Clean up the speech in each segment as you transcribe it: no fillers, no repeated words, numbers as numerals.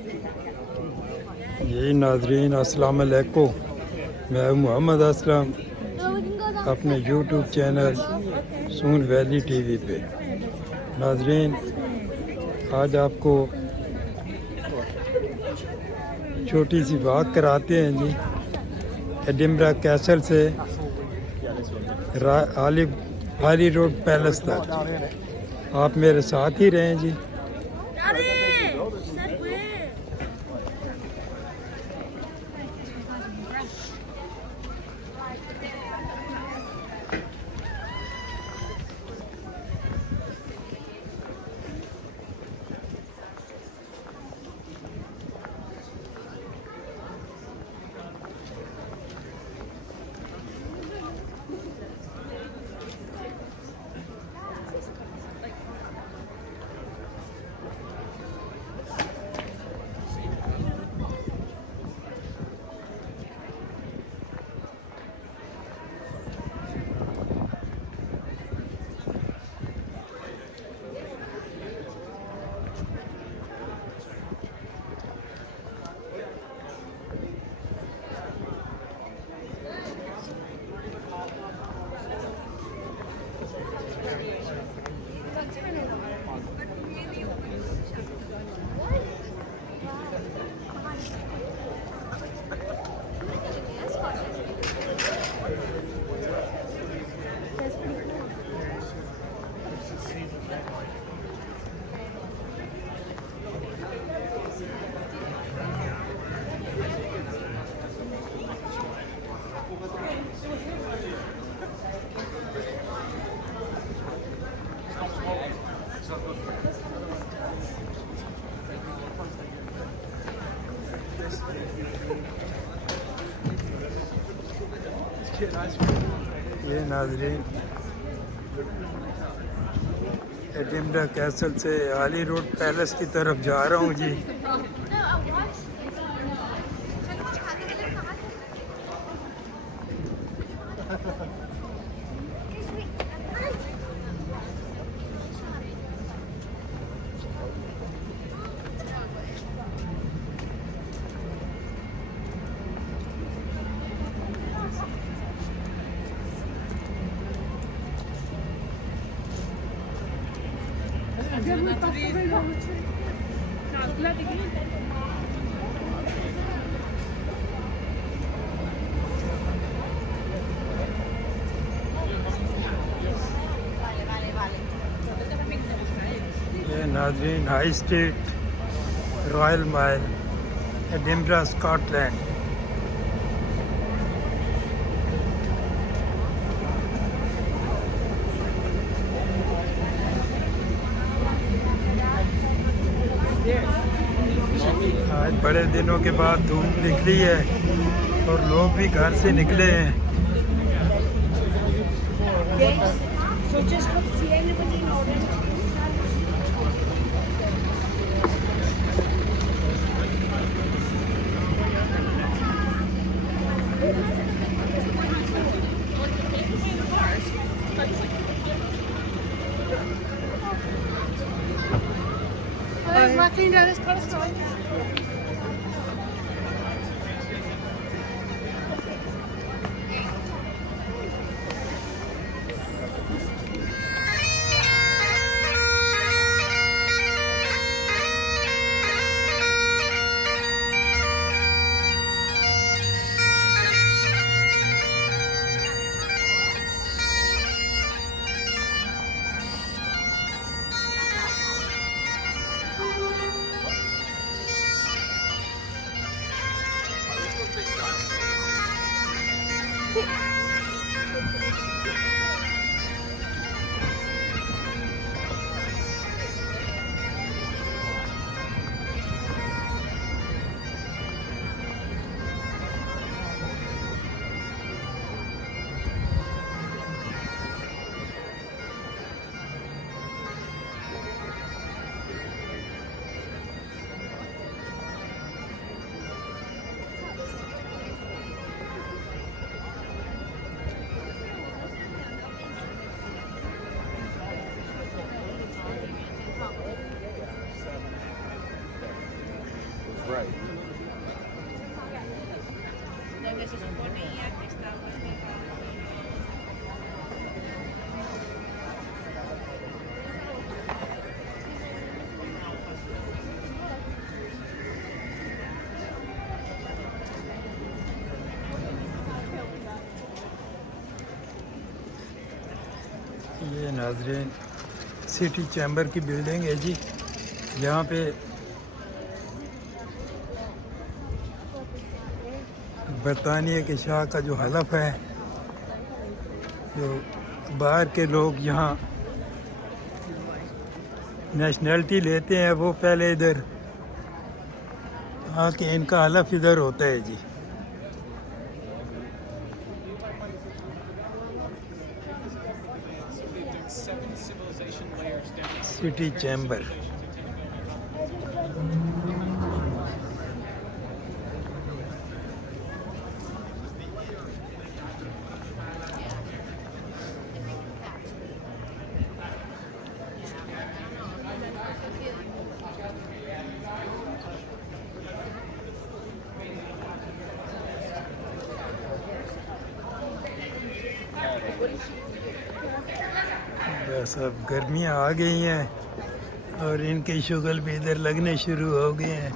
जी नाजरीन अस्सलाम वालेकुम, मैं हूं मोहम्मद असलम अपने यूट्यूब चैनल सून वैली टीवी पे। नाजरीन आज आपको छोटी सी बात कराते हैं जी एडिनबरा कैसल से हाली रोड पैलेस तक। आप मेरे साथ ही रहें जी। ये नाजरीन एडिनबरा कैसल से हाली रोड पैलेस की तरफ जा रहा हूँ जी। ये नाजरीन high street royal mile Edinburgh Scotland. आज बड़े दिनों के बाद धूप निकली है और लोग भी घर से निकले हैं। Martin, das ist tolles Zeug. Right. Donde se suponía que estaba ये नाज़रीन सिटी चैम्बर की बिल्डिंग है जी। यहाँ पे बरतानिया के शाह का जो हलफ है, जो बाहर के लोग यहाँ नेशनलिटी लेते हैं, वो पहले इधर आके इनका हलफ इधर होता है जी। सिटी चैम्बर बस अब गर्मियाँ आ गई हैं और इनके शुगल भी इधर लगने शुरू हो गए हैं।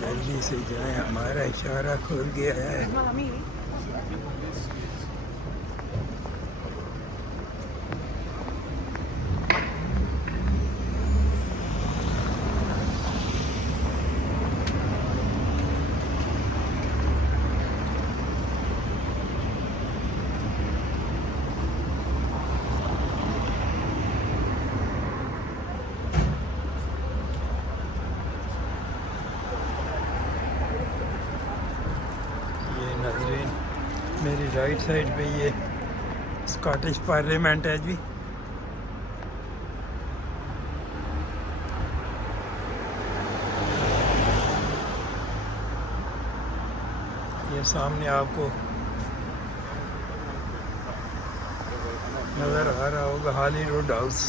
जल्दी से जाएं, हमारा इशारा खुल गया है। नाज़रीन मेरी राइट साइड पे ये स्कॉटिश पार्लियामेंट है जी। ये सामने आपको नज़र आ रहा होगा हॉलीवुड हाउस।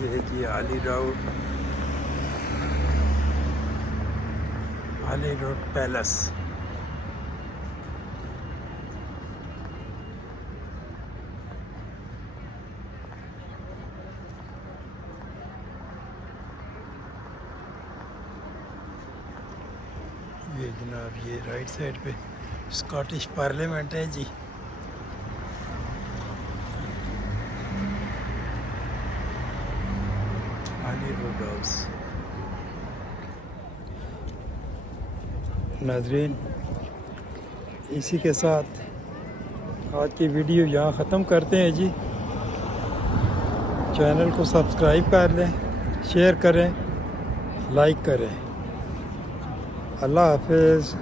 ये है जी हाली रोड पैलेस। ये जनाब ये राइट साइड पे स्कॉटिश पार्लियामेंट है जी। Hollywood house. नाजरीन, इसी के साथ आज की वीडियो यहाँ ख़त्म करते हैं जी। चैनल को सब्सक्राइब कर लें, शेयर करें, लाइक करें। अल्लाह हाफिज़।